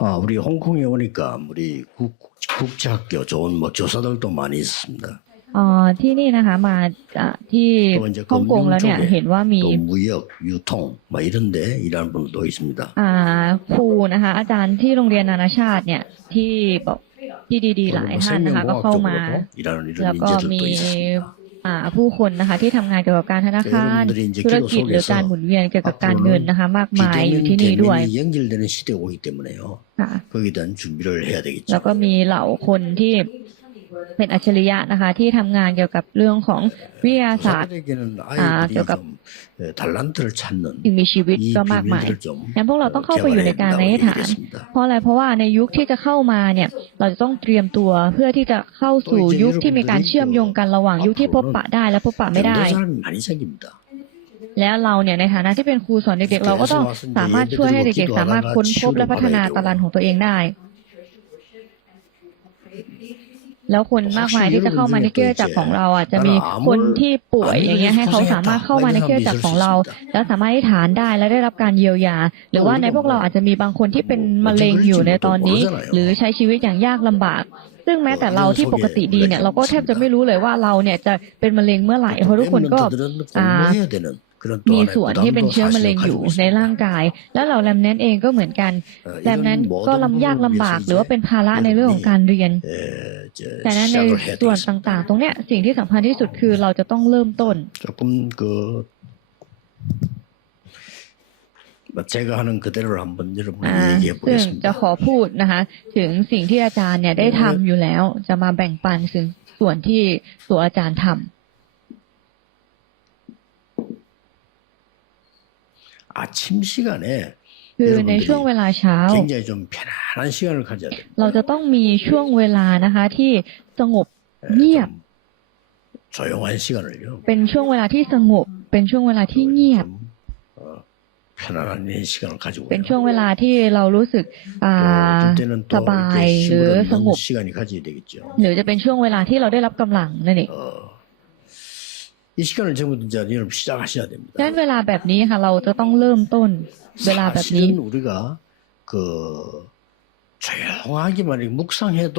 아, 우리 홍콩에 오니까 우리 국, 국제학교 좋은 뭐 교사들도 많이 있습니다. อ่าที่นี่นะคะมาอ่าที่ 또 이제 ฮ่องกงแล้วเนี่ย 금융 เห็นว่ามี 또 무역, 유통 뭐 이런데 일하는 분들도 있습니다. อ่าครูนะคะ อาจารย์ที่โรงเรียนนานาชาติเนี่ยที่บอกที่ดีๆหลายท่านนะคะ ก็เข้ามา 생명공학 쪽으로도 일하는 แล้ว 이런 ก็มี 인재들도 있습니다. ผู้คนนะคะ ที่ทำงานเกี่ยวกับการธนาคารธุรกิจหรือการหมุนเวียนเกี่ยวกับการเงินนะคะ มากมายอยู่ที่นี่ด้วยแล้วก็มีเหล่าคนที่ เป็นอัจฉริยะนะคะ ที่ทำงานเกี่ยวกับเรื่องของวิทยาศาสตร์เกี่ยวกับสิ่มีชีวิตก็มากมายงั้นพวกเราต้องเข้าไปอยู่ในการในฐาน เพราะอะไรเพราะว่าในยุคที่จะเข้ามาเนี่ยเราจะต้องเตรียมตัวเพื่อที่จะเข้าสู่ยุคที่มีการเชื่อมโยงกันระหว่างยุคที่พบปะได้และพบปะไม่ได้แล้วเราเนี่ยในฐานะที่เป็นครูสอนเด็กๆเราก็ต้องสามารถช่วยให้เด็กๆสามารถค้นพบและพัฒนาตะรันของตัวเองได้ แล้วคนมากมายที่จะเข้ามาในเครือจักรของเราอะจะมีคนที่ป่วยอย่างเงี้ยให้เขาสามารถเข้ามาในเครือจักรของเรา แล้วสามารถที่ฐานได้และได้รับการเยียวยา หรือว่าในพวกเราอาจจะมีบางคนที่เป็นมะเร็งอยู่ในตอนนี้ หรือใช้ชีวิตอย่างยากลำบากซึ่งแม้แต่เราที่ปกติดีเนี่ยเราก็แทบจะไม่รู้เลยว่าเราเนี่ยจะเป็นมะเร็งเมื่อไหร่เพราะทุกคนก็멤버 มีส่วนที่เป็นเชื้อมะเร็งอยู่ในร่างกาย แล้วเราแลมเน้นเองก็เหมือนกันแลมเน้นก็ลำยากลำบาก หรือว่าเป็นภาระในเรื่องของการเรียน แต่นั้นในส่วนต่างๆ ตรงเนี้ยสิ่งที่สำคัญที่สุดคือเราจะต้องเริ่มต้นซึ่งจะขอพูดนะคะ ถึงสิ่งที่อาจารย์เนี่ยได้ทำอยู่แล้ว จะมาแบ่งปันถึงส่วนที่ตัวอาจารย์ทำ 아침 시간에 คือในช่วงเวลาเช้า 굉장히 좀 편안한 시간을 가져야 됩니다. เราจะต้องมีช่วงเวลานะคะ ที่สงบ 에, งียบ 좀 조용한 시간을요. เป็นช่วงเวลาที่สงบ เป็นช่วงเวลาที่เงียบ 좀, 어, 편안한 이 시간을 가지고 เป็นช่วงเวลาที่เรารู้สึกอ่า 또 때는 ส 또 บาย 이렇게 หรือ 힘을 สง 얻는 บ 시간이 가져야 되겠죠. หรือจะเป็นช่วงเวลาที่เราได้รับกำลังนั่นเอง 어, 이 시간을 전부 이제 여러분 시작하셔야 됩니다. ดังนั้นเวลาแบบนี้ค่ะ เราจะต้องเริ่มต้น เวลาแบบนี้ 사실은 우리가 그 조용하게만 이렇게 묵상해도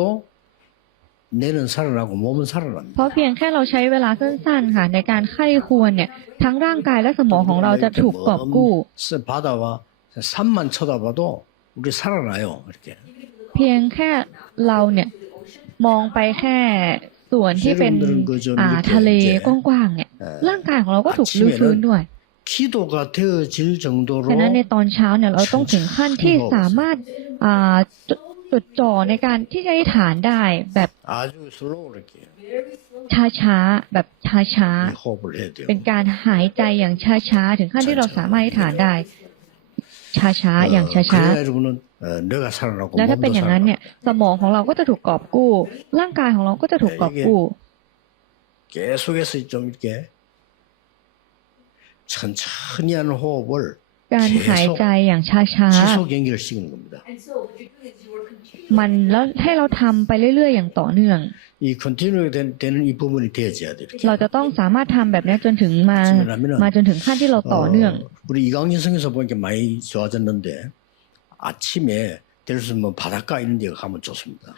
뇌는 살아나고 몸은 เพ 살아납니다. ราะเพียงแค่เราใช้เวลาสั้นๆค่ะ ในการไข้ควรเนี่ย ทั้งร่างกายและสมองของเราจะถูกกอบกู้ 먼 바다와 산만 쳐다봐도 우리 살아나요. 이렇게. เพียงแค่เราเนี่ย มองไปแค่ ส่วนที่เป็นอ่าทะเลกว้างๆเนี่ยร่างกายของเราก็ถูกลื้อฟื้นด้วยฉะนั้นในตอนเช้าเนี่ยเราต้องถึงขั้นที่สามารถอ่าจดจ่อในการที่จะได้ฐานได้แบบช้าช้าแบบช้าช้าเป็นการหายใจอย่างช้าช้าถึงขั้นที่เราสามารถให้ฐานได้ช้าช้าอย่างช้าช้า 야 여러분은 어, 뇌가 살아나고 ๆแล้วถ้าเป็น 몸도 อย่างนั้นเนี่ย 살아나고 สมองของเราก็จะถูกกอบกู้ ร่างกายของเราก็จะถูกกอบกู้ 계속해서 좀 이렇게 천천히 하는 호흡을 การหายใจอย่างช้า 지속 연기를 시키는 겁니다. ๆ มันแล้วให้เราทำไปเรื่อยๆ อย่างต่อเนื่อง 이 컨티뉴가 된, 되는 이 부분이 되어져야 돼요. 이렇게. เราจะต้องสามารถทำแบบนี้จนถึงมา 왜냐면은 มาจนถึงขั้นที่เราต่อเนื่อง 아졌는데 아침에 될 수 있으면 바닷가 이런 데 가면 좋습니다.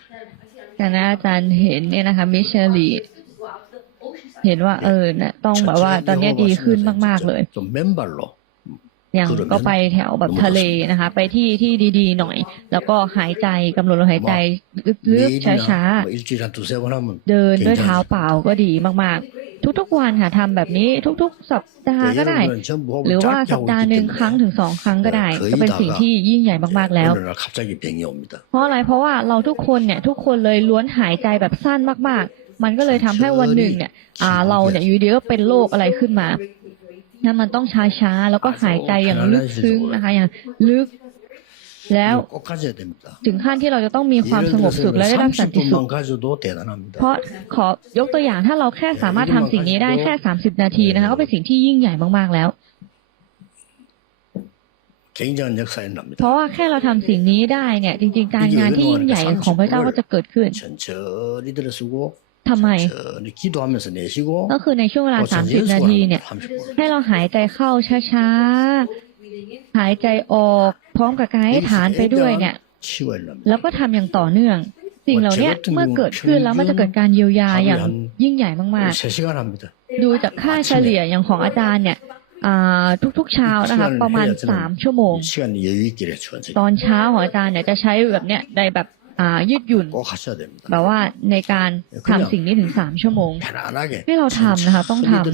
แต่นะอาจารย์เห็นเนี่ยนะคะมิเชลลีเห็นว่าเออนะต้องแบบว่าตอนนี้ดีขึ้นมาก ๆ เลย 좀 맨발로 อย่างก็ไปแถวแบบทะเลนะคะ ไปที่ที่ดีๆหน่อย แล้วก็หายใจกำหนดลมหายใจลึกๆช้าๆเดินด้วยเท้าเปล่าก็ดีมากๆ ทุกๆวันค่ะทำแบบนี้ทุก ๆ สัปดาห์ก็ได้ หรือว่าสัปดาห์หนึ่งครั้งถึงสองครั้งก็ได้ ก็เป็นสิ่งที่ยิ่งใหญ่มากๆแล้ว เพราะอะไรเพราะว่าเราทุกคนเนี่ยทุกคนเลยล้วนหายใจแบบสั้นมากๆ มันก็เลยทำให้วันหนึ่งเนี่ยเราเนี่ยอยู่ดีก็เป็นโรคอะไรขึ้นมา นั้นมันต้องช้าๆ แล้วก็หายใจอย่างลึกซึ้งนะคะ อย่างลึก แล้วถึงขั้นที่เราจะต้องมีความสงบสุขและได้รับสันติสุขเพราะขอยกตัวอย่างถ้าเราแค่สามารถทำสิ่งนี้ได้แค่สามสิบนาทีนะคะก็เป็นสิ่งที่ยิ่งใหญ่มากๆแล้วเพราะว่าแค่เราทำสิ่งนี้ได้เนี่ย จริง ๆ การงานที่ยิ่งใหญ่ของพระเจ้าก็จะเกิดขึ้น ทำไม ก็คือในช่วงเวลา 30 นาทีเนี่ย ให้เราหายใจเข้าช้าๆ หายใจออกพร้อมกับการให้ฐานไปด้วยเนี่ย แล้วก็ทำอย่างต่อเนื่อง สิ่งเหล่านี้เมื่อเกิดขึ้นแล้วมันจะเกิดการเยียวยาอย่างยิ่งใหญ่มากๆ ดูจากค่าเฉลี่ยอย่างของอาจารย์เนี่ยทุกๆเช้านะคะประมาณ 3 ชั่วโมง ตอนเช้าของอาจารย์เนี่ยจะใช้แบบเนี้ยในแบบ ยืดหยุ่นแบบว่าในการทำสิ่งนี้ถึงสามชั่วโมงให้เราทำนะคะต้องทำ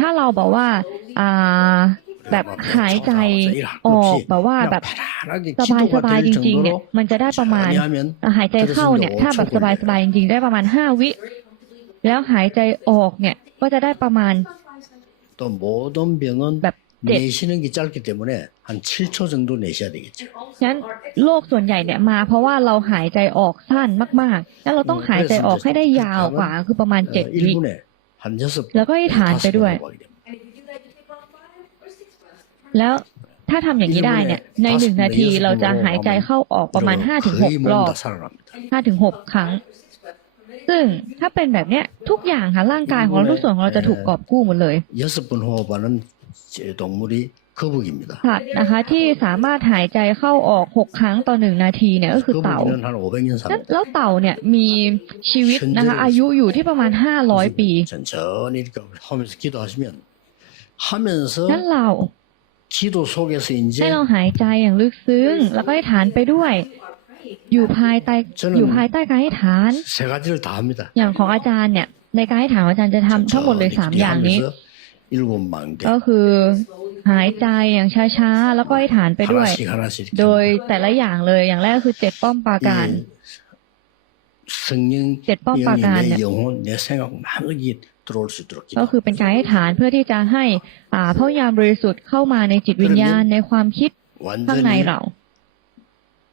ถ้าเราบอกว่าแบบหายใจออกแบบว่าแบบสบายสบายจริงๆเนี่ยมันจะได้ประมาณหายใจเข้าเนี่ยถ้าแบบสบายสบายจริงๆ ได้ประมาณห้าวิ แล้วหายใจออกเนี่ยก็จะได้ประมาณแบบ 내쉬는 게 짧기 때문에 한 7초 정도 내셔야 되겠죠. ฉะนั้นโรคส่วนใหญ่เนี่ยมาเพราะว่าเราหายใจออกสั้นมากๆ แล้วเราต้องหายใจออกให้ได้ยาวกว่าคือประมาณ 어, เจ็ดวิ 1분에 한 6번 แล้วก็ให้ทานไปด้วย แล้วถ้าทำอย่างนี้ได้เนี่ย ในหนึ่งนาทีเราจะหายใจเข้าออกประมาณห้าถึงหก 거의 ร 몸 อบ 다 살아납니다. ห้าถึงหกครั้ง ซึ่งถ้าเป็นแบบเนี้ยทุกอย่างค่ะร่างกายของเราทุกส่วนของเราจะถูกกอบกู้หมดเลย 여섯 번 호흡하는 สัตว์นะคะที่สามารถหายใจเข้าออก 6 ครั้งต่อ 1 นาทีเนี่ยก็คือเต่า แล้วเต่าเนี่ยมีชีวิตนะคะอายุอยู่ที่ประมาณ 500 ปีนั้นเราให้เราหายใจอย่างลึกซึ้ง แล้วก็ให้ฐานไปด้วย อยู่ภายใต้อยู่ภายใต้การให้ฐาน อย่างของอาจารย์เนี่ยในการให้ฐานอาจารย์จะทำทั้งหมดเลยสามอย่างนี้ ก็คือหายใจอย่างช้าๆ แล้วก็ให้ฐานไปด้วย โดยแต่ละอย่างเลยอย่างแรกคือเจ็ดป้อมปราการเจ็ดป้อมปราการเนี่ยก็คือเป็นการให้ฐานเพื่อที่จะให้พระยามบริสุทธิ์เข้ามาในจิตวิญญาณในความคิดข้างในเรา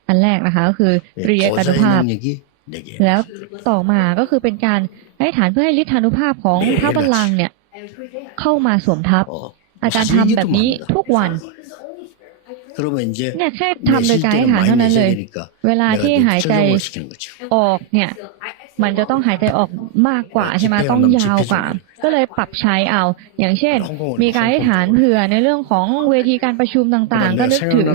อันแรกนะคะก็คือตรียกานุภาพ แล้วต่อมาก็คือเป็นการให้ฐานเพื่อให้ฤทธานุภาพของพระบัลลังก์เนี่ย เข้ามาสวมทับ อาจารย์ทำแบบนี้ทุกวันเนี่ยแค่ทำโดยการให้หายเท่านั้นเลย เวลาที่หายใจออกเนี่ย มันจะต้องหายใจออกมากกว่าใช่ไหมต้องยาวกว่า ก็เลยปรับใช้เอา อย่างเช่น มีการให้ฐานเผื่อในเรื่องของเวทีการประชุมต่างๆ ก็นึกถึง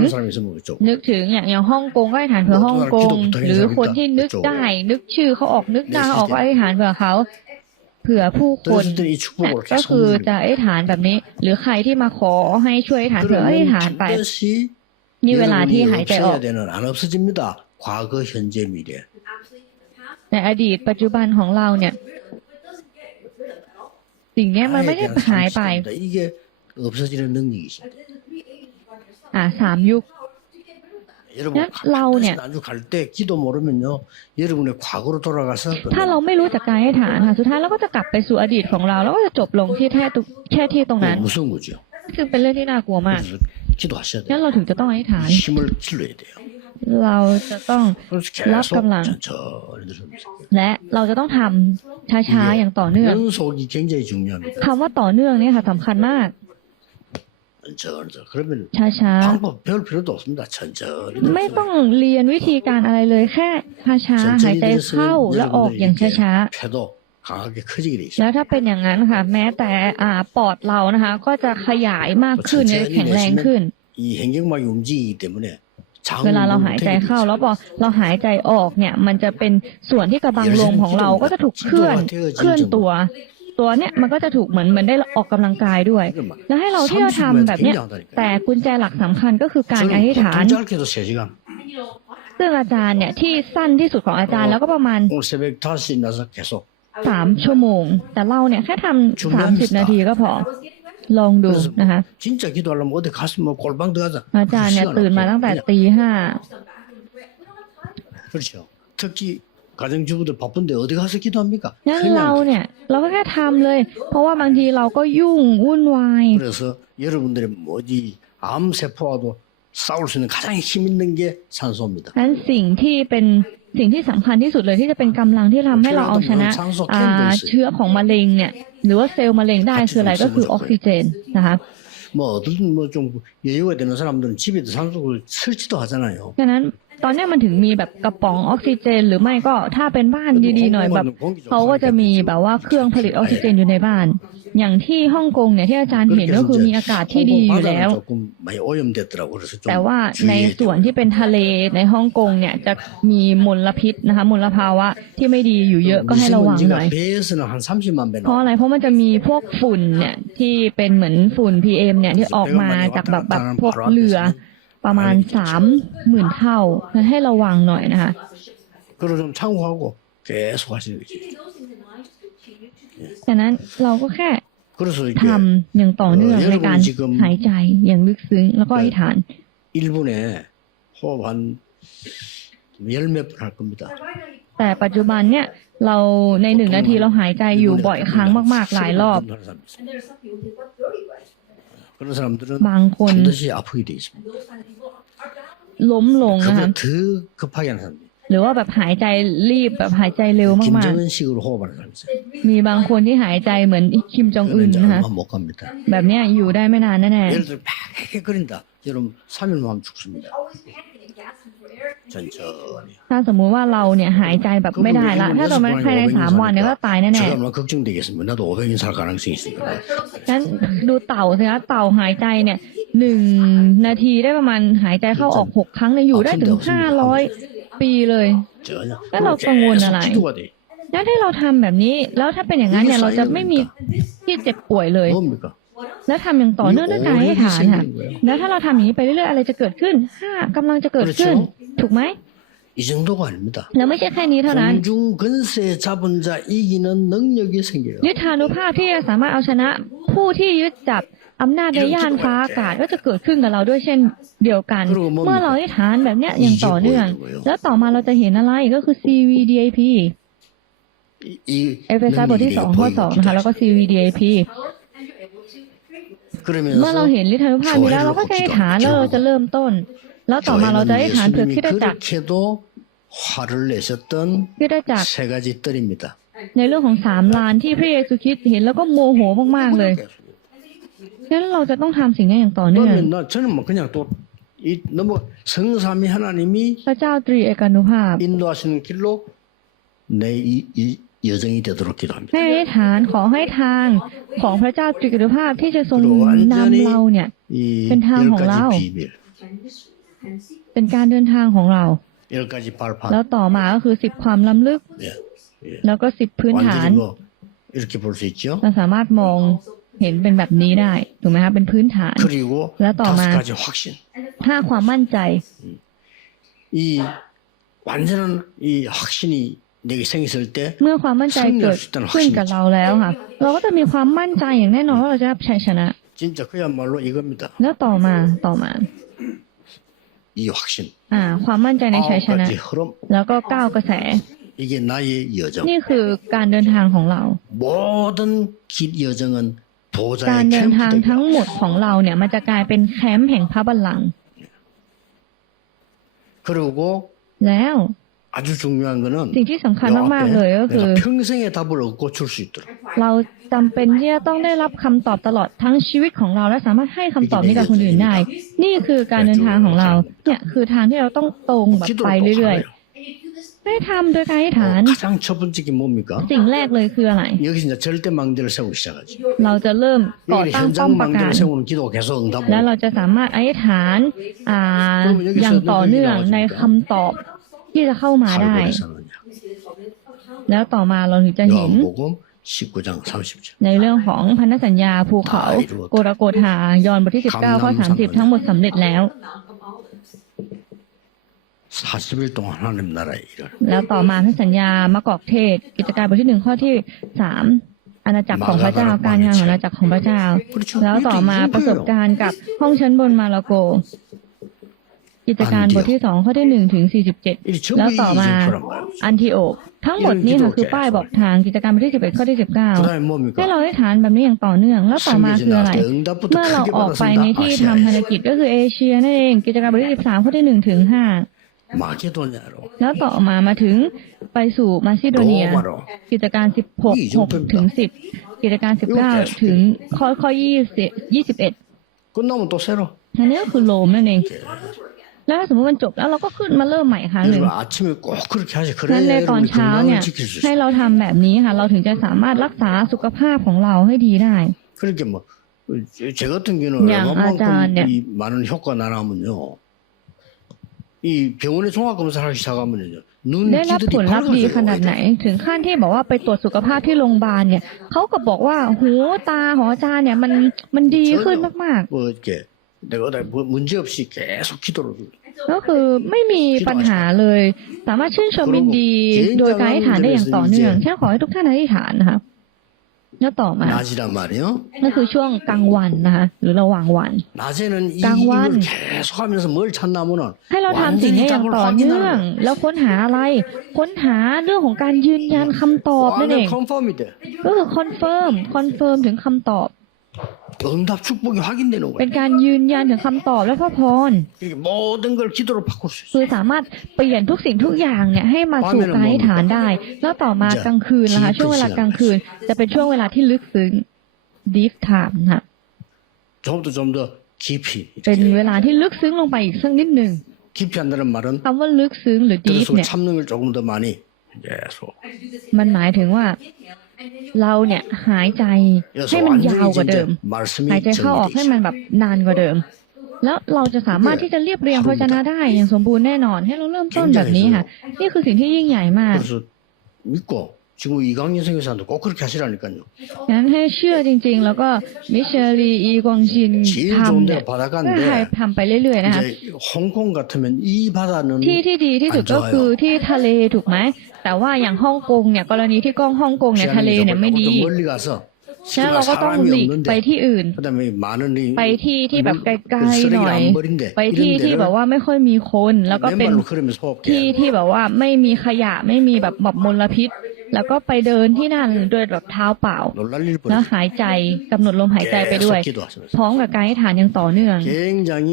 นึกถึงอย่างอย่างฮ่องกงก็ให้ฐานเผื่อฮ่องกง หรือคนที่นึกได้ นึกชื่อเขาออกนึกหน้าออกก็ให้ฐานเผื่อเขา เผื่อผู้คนก็คือจะให้ษฐานแบบนี้ หรือใครที่มาขอให้ช่วยอธิษฐานเผื่อให้ษฐานไปนี่เวลาที่หายใจออกในอดีตปัจจุบันของเราเนี่ย สิ่งนี้มันไม่ได้หายไปอ่าสามยุค เราเนี่ยถ้าเราไม่รู้จักการให้ฐานค่ะสุดท้ายเราก็จะกลับไปสู่อดีตของเรา แล้วก็จะจบลงที่แค่ที่ตรงนั้นซึ่งเป็นเรื่องที่น่ากลัวมากงั้นเราถึงจะต้องอธิษานเราจะต้องรับกำลัง และเราจะต้องทำช้าๆอย่างต่อเนื่องคำว่าต่อเนื่องนี่ค่ะสำคัญมาก ช้าๆทั้งหมดเพื่อนๆตกสมดัชนเจาไม่ต้องเรียนวิธีการอะไรเลยแค่ช้าๆหายใจเข้าและออกอย่างช้าๆแล้วถ้าเป็นอย่างนั้นค่ะ แม้แต่อปอดเรานะคะ ก็จะขยายมากขึ้นแข็งแรงขึ้นเวลาเราหายใจเข้าแล้วพอเราหายใจออกเนี่ย มันจะเป็นส่วนที่กระบังลมของเราก็จะถูกเคลื่อนเคลื่อนตัว ตัวเนี้ยมันก็จะถูกเหมือนเหมือนได้ออกกำลังกายด้วย แล้วให้เราที่เรทำแบบเนี้ยแต่กุญแจหลักสำคัญก็คือการอธิษฐานซึ่งอาจารย์เนี่ยที่สั้นที่สุดของอาจารย์แล้วก็ประมาณสามชั่วโมง แต่เราเนี่ยแค่ทำสามสิบนาทีก็พอลองดูนะคะอาจารย์เนี่ยตื่นมาตั้งแต่ตีห้า 가정주부들 바쁜데 어디 가서 기도합니까? งั้นเราเนี่ย เราก็แค่ทำเลย เพราะว่าบางทีเราก็ยุ่งวุ่นวาย 그래서 여러분들의 뭐지 암 세포와도 싸울 수 있는 가장 힘 있는 게 산소입니다. นั้นสิ่งที่เป็นสิ่งที่สำคัญที่สุดเลยที่จะเป็นกำลังที่ทำให้เราเอาชนะอ่าเชื้อของมะเร็งเนี่ย หรือว่าเซลล์มะเร็งได้คืออะไรก็คือออกซิเจนนะคะ 뭐 어떤 뭐 좀 여유가 되는 사람들은 집에도 산소를 설치도 하잖아요. ดังนั้น ตอนนี้มันถึงมีแบบกระป๋องออกซิเจน หรือไม่ก็ถ้าเป็นบ้านดีๆหน่อยแบบเขาก็จะมีแบบว่าเครื่องผลิตออกซิเจนอยู่ในบ้าน อย่างที่ฮ่องกงเนี่ยที่อาจารย์เห็นก็คือมีอากาศที่ดีอยู่แล้ว แต่ว่าในส่วนที่เป็นทะเลในฮ่องกงเนี่ยจะมีมลพิษนะคะมลภาวะที่ไม่ดีอยู่เยอะก็ให้ระวังหน่อยเพราะอะไรเพราะมันจะมีพวกฝุ่นเนี่ยที่เป็นเหมือนฝุ่น PM เนี่ยที่ออกมาจากแบบแบบพวกเรือ ประมาณสามหมื่นเท่าให้ระวังหน่อยนะคะ 그걸 좀 참고하고 계속 하시는 거지. ฉะนั้นเราก็แค่ 그래서 ท 이게 ำอย่างต่อเนื่อง เออ ในการ 지금 หายใจอย่างลึกซึ้งแล้วก็อธิษฐาน 1분에 호흡 한 열 몇 번 할 겁니다. แต่ปัจจุบันเนี่ยเราในหนึ่งนาทีเราหายใจอยู่บ่อยครั้งมากๆหลายรอบ บางคนล้มลงนะคะหรือว่าแบบหายใจรีบแบบหายใจเร็วมากๆ มีบางคนที่หายใจเหมือนคิมจองอึนนะคะแบบเนี้ยอยู่ได้ไม่นานแน่ๆ ถ้าสมมุติว่าเราเนี่ยหายใจแบบไม่ได้ละ ถ้าเราไม่ภายในสามวันเนี่ยก็ตายแน่แนั้นดูเต่าสิคะเต่าหายใจเนี่ยหนึ่งนาทีได้ประมาณหายใจเข้าออกหกครั้งเนี่ยอยู่ได้ถึงห้าร้อยปีเลย แล้วเรากังวลอะไรแล้วถ้าเราทำแบบนี้ แล้วถ้าเป็นอย่างนั้นเนี่ยเราจะไม่มีที่เจ็บป่วยเลยแล้วทำอย่างต่อเนื่องด้วยการให้ฐานค่ะ แล้วถ้าเราทำอย่างนี้ไปเรื่อยๆอะไรจะเกิดขึ้นห้ากำลังจะเกิดขึ้น ถูกไหม 이 정도가 아닙니다. แล้วไม่ใช่แค่นี้เท่านั้น 공중 근세 잡은 자 이기는 능력이 생겨요. ยึดทานุภาพที่จะสามารถเอาชนะผู้ที่ยึดจับอำนาจในย่านฟ้าอากาศก็จะเกิดขึ้นกับเราด้วยเช่นเดียวกัน เมื่อเราได้ฐานแบบเนี้ยอย่างต่อเนื่อง แล้วต่อมาเราจะเห็นอะไรก็คือ CVDAP 이, 이 เอเฟซัสบทที่สองข้อสองนะคะ แล้วก็ CVDAP เมื่อเราเห็นฤทธานุภาพนี้แล้วเราก็จะได้ฐานแล้วเราจะเริ่มต้น แล้วต่อมาเราจะได้ฐานเผือกที่ได้จากที่ได้จากในเรื่องของสามลานที่พระเยซูคริสต์เห็นแล้วก็โมโหมากๆเลยฉะนั้นเราจะต้องทำสิ่งนี้อย่างต่อเนื่องพระเจ้าตรีเอกนุภาพให้ฐานขอให้ทางของพระเจ้าตรีเอกานุภาพที่จะทรงนำเราเนี่ย เป็นทางของเรา เป็นการเดินทางของเรา 열 가지 발판, แล้วต่อมาก็คือสิบความล้ำลึก 예, 예. แล้วก็สิบพื้นฐาน 완전히 뭐 이렇게 볼 수 있죠. เราสามารถมองเห็นเป็นแบบนี้ได้ถูกไหมคะเป็นพื้นฐาน 그리고แล้วต่อมา 다섯 가지 확신. ห้าความมั่นใจ 이 완전한 이 확신이 내게 생겼을 때 เมื่อความมั่นใจเกิดขึ้นกับเราแล้วค่ะ เราก็จะมีความมั่นใจอย่างแน่นอนว่าเราจะรับชัยชนะ 진짜 그야말로 이겁니다. แล้วต่อมาต่อมา 이 확신. อ่า ความมั่นใจในชัย 아홉 ชนะ 가지 흐름. แล้วก็ก้าวกระแส 이게 나의 여정. นี่คือการเดินทางของเรา 모든 길 여정은 การ 보좌의 เดินทางทั้ง 캠프다. หมดของเราเนี่ย มันจะกลายเป็นแคมป์แห่งพระบัลลังก์ 그리고 แล้ว 아주 중요한 거는 สิ่งที่สำคัญ 요 มาก ๆ เลยก็คือ 내가 평생의 답을 얻고 줄 수 있도록 เราจำเป็นที่จะต้องได้รับคำตอบตลอดทั้งชีวิตของเรา และสามารถให้คำตอบนี้กับคนอื่นได้ นี่คือการเดินทางของเรา เนี่ยคือทางที่เราต้องตรงแบบ 기도를 ไป 꼭 เรื่อย 하래요. ๆได้ทำโดยการอธิษฐาน 어, 가장 첫 번째 게 뭡니까? สิ่งแรกเลยคืออะไร 여기서 이제 절대 망대를 세우기 시작하지. เราจะเริ่มก่อ 여기 ตั้งป้อม 현장 ประการ 망대를 세우는 기도가 계속 แล้ว 응답을 เราจะสามารถอธิษฐานอ่าอย่างต่อเนื่องในคำตอบ ที่จะเข้ามาได้ แล้วต่อมาเราถึงจะเห็นในเรื่องของพันธสัญญาภูเขาโกรโกธายอนบทที่ 19 ข้อ 30 ทั้งหมดสำเร็จแล้ว แล้วต่อมาพันธสัญญามากอกเทศ กิจการบทที่หนึ่งข้อที่สามอาณาจักรของพระเจ้าการงานของอาณาจักรของพระเจ้า แล้วต่อมาประสบการณ์กับห้องชั้นบนมาลาโก กิจการบทที่สองข้อที่หนึ่งถึงสี่สิบเจ็ดแล้วต่อมาอันทิโอกทั้งหมดนี้ค่ะคือป้ายบอกทางกิจการบทที่สิบเอ็ดข้อที่สิบเก้าให้เราได้ฐานแบบนี้อย่างต่อเนื่อง แล้วต่อมาคืออะไร เมื่อเราออกไปในที่ทำธุรกิจก็คือเอเชียนั่นเองกิจการบทที่สิบสามข้อที่หนึ่งถึงห้าแล้วต่อมามาถึงไปสู่มาซิโดเนีย กิจการสิบหกหกถึงสิบกิจการสิบเก้าถึงข้อข้อยี่สิบเอ็ดอันนี้ก็คือโลมนั่นเอง แล้วสมมติมันจบแล้วเราก็ขึ้นมาเริ่มใหม่ค่ะหนึ่งนั่นในตอนเช้าเนี่ยให้เราทำแบบนี้ค่ะ เราถึงจะสามารถรักษาสุขภาพของเราให้ดีได้อย่างอาจารย์เนี่ยได้รับผลลัพธ์ดีขนาดไหน ถึงขั้นที่บอกว่าไปตรวจสุขภาพที่โรงพยาบาลเนี่ยเขาก็บอกว่าหูตาของอาจารย์เนี่ยมันมันดีขึ้นมากๆ 내가 어디 뭐 문제 없이 계속 기도를 ๆ ก็คือไม่มีปัญหาเลย สามารถชื่นชมยินดี โดยการอธิษฐานได้อย่างต่อเนื่องฉันขอให้ทุกท่านอธิษฐานนะคะแล้วต่อมา 낮이란 말이에요. นั่นคือช่วงกลางวันนะคะหรือระหว่างวัน 낮에는 이, 강원. 이걸 계속하면서 뭘 찾나면은 ให้เราทำสิ่งนี้อย่างต่อเนื่อง แล้วค้นหาอะไร ค้นหาเรื่องของการยืนยันคำตอบนั่นเอง 완전 컨펌이 돼. ก็คือคอนเฟิร์มคอนเฟิร์มถึงคำตอบ 응답 축복이 확인되는 เป็น 거예요. การยืนยันถึงคำตอบและพระพร 이렇게 모든 걸 기도로 바꿀 수 있어요. คือสามารถเปลี่ยนทุกสิ่งทุกอย่างเนี่ยให้มาสู่การอธิษฐานได้ แล้วต่อมา จะ กลางคืนนะคะ ที่ ช่วงเวลากลางคืน จะเป็นช่วงเวลาที่ลึกซึ้ง deep time ค่ะ 좀 더 좀 더 깊이 เป็น 이렇게 เวลาที่ลึกซึ้งลงไปอีกสักนิดหนึ่ง 깊이 한다는 말은 คำว่าลึกซึ้งหรือ deep 들어서 เนี่ย 참는 걸 조금 더 많이 계속 มันหมายถึงว่า เราเนี่ยหายใจให้มันยาวกว่าเดิม หายใจเข้าออกให้มันแบบนานกว่าเดิม แล้วเราจะสามารถที่จะเรียบเรียงพจนาได้อย่างสมบูรณ์แน่นอน ให้เราเริ่มต้นแบบนี้ค่ะ นี่คือสิ่งที่ยิ่งใหญ่มาก 지금 이강인 선교사도 꼭 그렇게 하시라니까요. งั้นให้เชื่อจริง ๆ แล้วก็มิเชลลีอีกวางชิน 제일 ทำ 좋은 เนี่ย 데가 ก็ให้ 바닷가인데 ทำไปเรื่อยๆนะคะ 이제 홍콩 같으면 이 바다는 ที่ที่ดีที่สุดก็คือที่ทะเลถูกไหม แต่ว่าอย่างฮ่องกงเนี่ยกรณีที่กล้องฮ่องกงเนี่ยทะเลเนี่ยไม่ดี 멀리 가서 ฉะนั้นเราก็ต้อง 사람이 หลีกไป 없는데 ที่อื่น 그다음에 많은 이 ไปที่ที่แบบไกล 쓰레기 ๆหน่อย 안 버린데 ไปที่ 이런 ที่แบบ 데를 ว่าไม่ค่อยมีคน แล้วก็เป็น 맨발로 걸으면서 호흡해. ที่ที่แบบว่าไม่มีขยะไม่มีแบบแบบมลพิษ แล้วก็ไปเดินที่นั่นโดยแบบเท้าเปล่า 놀랄 일 แล้ว 뻔했어요. หายใจกำหนดลมหายใจไปด้วย 계속 기도하시면서 พร้อมกับการอธิษฐานอย่างต่อเนื่อง 굉장히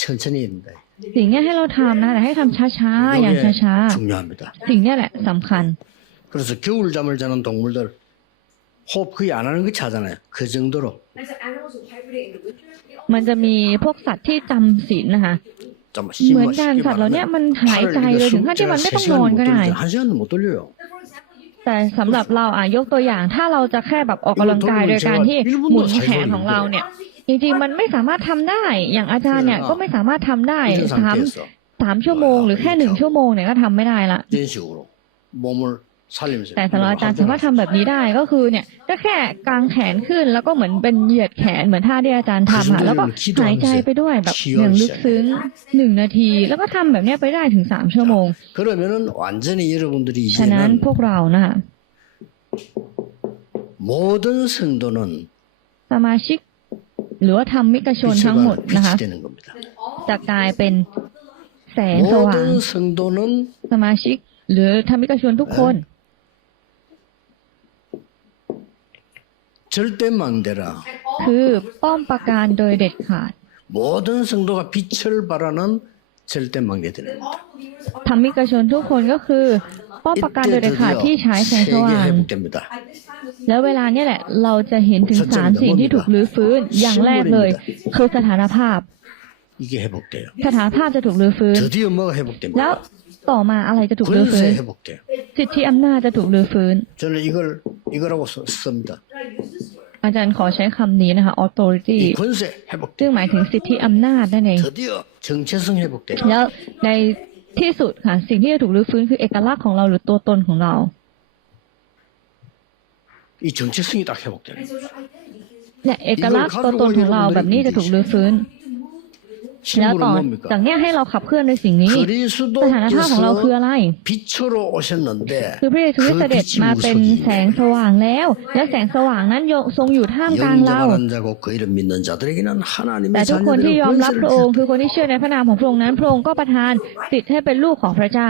천천히 해야 된다. สิ่งเนี้ยให้เราทำนะแต่ให้ทำช้าๆ อย่าง 이게 ช้า 중요합니다. ๆ สิ่งเนี้ยแหละสำคัญ 그래서 겨울 잠을 자는 동물들 호흡 거의 안 하는 거 차잖아요. 그 정도로 And so animals who hibernate in the winter, they all มันจะมีพวกสัตว์ที่จำศีลนะคะ 좀 เหมือน 힘을 กัน 쉽게 สัตว์เหล่าเนี้ย 말하면 มันหายใจเลยถึงขั้นที่มันไม่ต้องนอนก็ได้ 한 시간도 못 돌려요. แต่สำหรับเราอะยกตัวอย่าง ถ้าเราจะแค่แบบออกกำลังกายโดยการที่หมุนแขนของเราเนี่ย จริงๆมันไม่สามารถทำได้ อย่างอาจารย์เนี่ยก็ไม่สามารถทำได้สามสามชั่วโมงหรือแค่หนึ่งชั่วโมงเนี่ยก็ทำไม่ได้ละ แต่สำหรับอาจารย์ฉันว่าทำแบบนี้ได้ก็คือเนี่ยก็แค่กางแขนขึ้น แล้วก็เหมือนเป็นเหยียดแขนเหมือนท่าที่อาจารย์ทำค่ะแล้วก็หายใจไปด้วยแบบหนึ่งลึกซึ้งหนึ่งนาที แล้วก็ทำแบบนี้ไปได้ถึงสามชั่วโมงฉะนั้นพวกเรานะคะสมาชิกหรือว่าธรรมิกชนทั้งหมดนะคะจะกลายเป็นแสงสว่างสมาชิก หรือธรรมิกชนทุกคน 절대 망대라. คือป้อมประการโดยเด็ดขาด 모든 성도가 빛을 발하는 절대 망대들. ธรรมิกชนทุกคนก็คือ ป้อมประการโดยเด็ดขาดที่ฉายแสงส 세계 ว่าง 회복됩니다. at this time was แล้วเวลาเนี้ยแหละ เราจะเห็นถึงสารสิ่งที่ถูกรื้อฟื้น อย่างแรกเลย คือสถานภาพ 이게 회복돼요. สถานภาพจะถูกรื้อฟื้น 드디어 뭐가 แล้ว 회복됩니다. ต่อมาอะไรจะถูกรื้อฟื้น 권세 회복돼요. สิทธิอำนาจจะถูกรื้อฟื้น 저는 이걸 이거라고 써- 씁니다. อาจารย์ขอใช้คำนี้นะคะ authority ซึ่งหมายถึงสิทธิอำนาจนั่นเองแล้วในที่สุดค่ะ สิ่งที่จะถูกรื้อฟื้นคือเอกลักษณ์ของเราหรือตัวตนของเราเนี่ยเอกลักษณ์ตัวตนของเราแบบนี้จะถูกรื้อฟื้น แล้วก่อนจากเนี้ยให้เราขับเคลื่อนในสิ่งนี้สถานภาของเราคืออะไรคือพระเยซูเสด็มาเป็นแสงสว่างแล้ว และแสงสว่างนั้นทรงอยู่ท่ามกลางเราแต่ทุกคนที่ยอมรับพระองค์คือคนที่เชื่อในพระนามของพระองค์นั้นพระองค์ก็ประทานสิทธิ์ให้เป็นลูกของพระเจ้า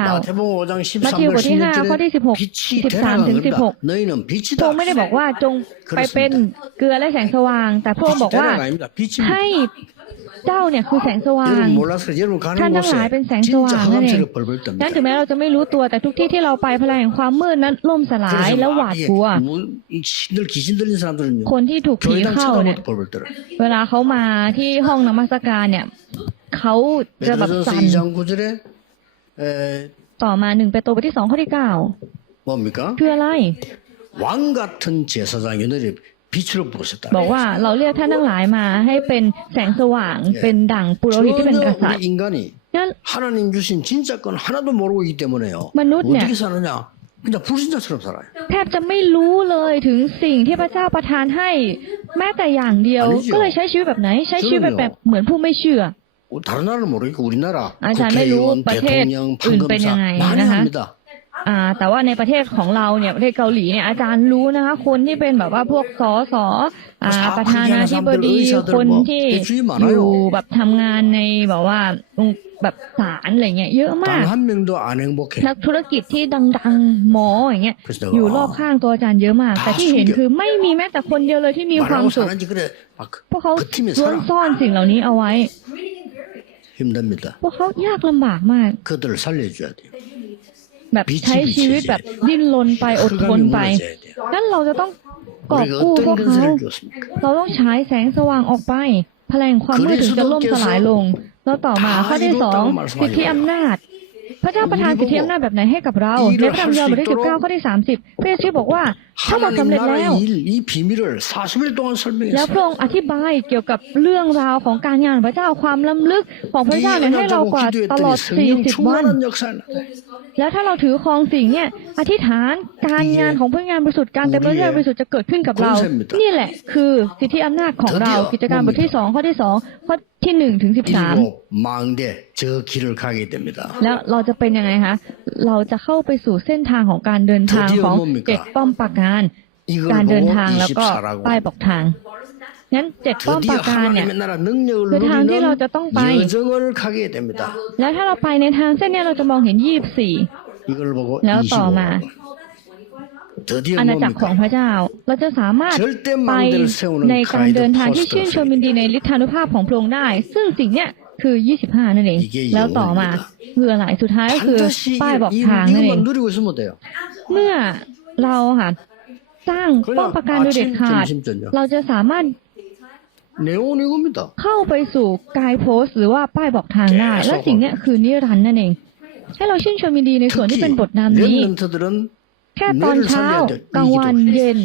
มาธิวบทที่ห้าข้อที่สิบหกสิบสามถึงสิบหกพระองค์ไม่ได้บอกว่าจงไปเป็นเกลือและแสงสว่าง แต่พระองค์บอกว่าให้ เจ้าเนี่ยคือแสงสว่าง 여러분 몰라서 여러분 가는ท่านทั้งห 곳에 ลายเป็นแสงส 진짜 ว่างนั่นเอง 흑암세력 벌벌 นั้น 뜹니다. ถึงแม้เราจะไม่รู้ตัวแต่ทุกที่ที่เราไปพลังแห่งความมืดนั้นล่มสลาย 그래서 และหวา 막 ด 이게 กลัว 무- 이 신들 귀신 들린 사람들은요. คนที่ถูกผี 교회당 เข้าเนี่ย 쳐다봐도 벌벌 떨어요. เวลาเขามาที่ห้องนมัสการเนี่ย เขาจะแบบ 베드로전서 สั่น 2장 9절에 에, ต่อมาหนึ่งเปโตรบทที่สองข้อที่เก้า 뭡니까? คืออะไร 왕 같은 제사장이 너를 빛으로 부르셨다. บอกว่าเราเรียกท่านทั้งหลายมาให้เป็นแสงสว่างเป็นดั่งปุโรหิตที่เป็นกษัตริย์นั่นมนุษย์เนี่ยแทบจะไม่รู้เลยถึงสิ่งที่พระเจ้าประทานให้ แม้แต่อย่างเดียว ก็เลยใช้ชีวิตแบบไหน ใช้ชีวิตแบบเหมือนผู้ไม่เชื่ออาจารย์ไม่รู้ประเทศอื่นเป็นยังไงนะคะ อ่า แต่ว่าในประเทศของเราเนี่ยประเทศเกาหลีเนี่ยอาจารย์รู้นะคะ คนที่เป็นแบบว่าพวกสอสออ่าประธานาธิบดีคนที่อยู่แบบทำงานในแบบว่าแบบศาลอะไรเงี้ยเยอะมากนักธุรกิจที่ดังๆหมออย่างเงี้ยอยู่รอบข้างตัวอาจารย์เยอะมาก แต่ที่เห็นคือไม่มีแม้แต่คนเดียวเลยที่มีความสุขเพราะเขาซ่อนซ่อนสิ่งเหล่านี้เอาไว้พวกเขายากลำบากมาก แบบใช้ชีวิตแบบดิ้นรนไปอดทนไป นั้นเราจะต้องกอบกู้พวกเขา เราต้องฉายแสงสว่างออกไป พลังความมืดถึงจะล่มสลายลง แล้วต่อมาข้อที่สองสิทธิอำนาจ พระเจ้าประทานสิทธิอำนาจแบบไหนให้กับเราในพระธรรมยอห์นบทที่สิเก้าข้อที่สามสิบพระเยซูบอกว่าถ้ามันสำเร็จแล้วแล้วพระองค์อธิบายเกี่ยวกับเรื่องราวของการงานพระเจ้าความล้ำลึกของพระเจ้าเนี่ยให้เรากว่าตลอดสี่สิบวันแล้วถ้าเราถือครองสิ่งเนี่ยอธิษฐานการงานของพระงานบริสุทธิ์การแต็มด้วยบริสุทธิ์จะเกิดขึ้นกับเรา นี่แหละคือสิทธิอำนาจของเรากิจการบทที่สองข้อที่สองข้อที่หนึ่งถึงสิบสาม 저 길을 가게 됩니다. แล้วเราจะเป็นยังไงคะ เราจะเข้าไปสู่เส้นทางของการเดินทางของเจ็ดป้อมปราการ 이걸 การเดิน 보고 ทางแล้วก็ 24라고 ป้ายบอกทาง งั้นเจ็ดป้อมป 드디어 ราการเนี่ย 하나님의 나라 능력을 คือทางที่เราจะต้องไป 누리는 여정을 가게 됩니다. แล้วถ้าเราไปในทางเส้นเนี้ยเราจะมองเห็นยี่บสี่ 이걸 보고 แล้วต่อมา 25 드디어 อาณาจักรของ 뭡니까? พระเจ้า เราจะสามารถ 절대 ไป 망대를 세우는 ในการเดินทางที่ 가이드 ชื่นชมยินดีในฤทธานุภาพของพระองค์ได้ ซึ่งสิ่งเนี้ย คือยี่สิบห้านั่นเอง แล้วต่อมาคืออะไรสุดท้ายก็คือป้ายบอกทางนั่นเองเมื่อเราค่ะสร้างป้องประกันโดยเด็ดขาด เราจะสามารถเข้าไปสู่กายโพสหรือว่าป้ายบอกทางได้ และสิ่งนี้คือนิรันดร์นั่นเอง ให้เราชื่นชมยินดีในส่วนที่เป็นบทนามนี้ แค่ตอนเช้ากลางวันเย็น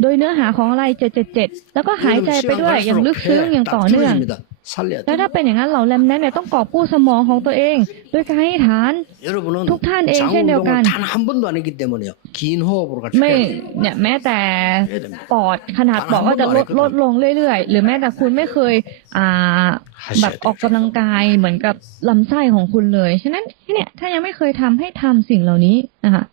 โดยเนื้อหาของอะไรเจ็ดเจ็ดเจ็ดแล้วก็หายใจไปด้วยอย่างลึกซึ้งอย่างต่อเนื่อง แล้วถ้าเป็นอย่างนั้นเหล่าแรมแนนเนี่ยต้องกอบกู้สมองของตัวเองด้วยการให้ฐานทุกท่านเองเช่นเดียวกันไม่เนี่ยแม้แต่ปอดขนาดปอดก็จะลดลดลงเรื่อยๆ หรือแม้แต่คุณไม่เคยอ่าแบบออกกำลังกายเหมือนกับลำไส้ของคุณเลย ฉะนั้นเนี่ยถ้ายังไม่เคยทำให้ทำสิ่งเหล่านี้นะคะ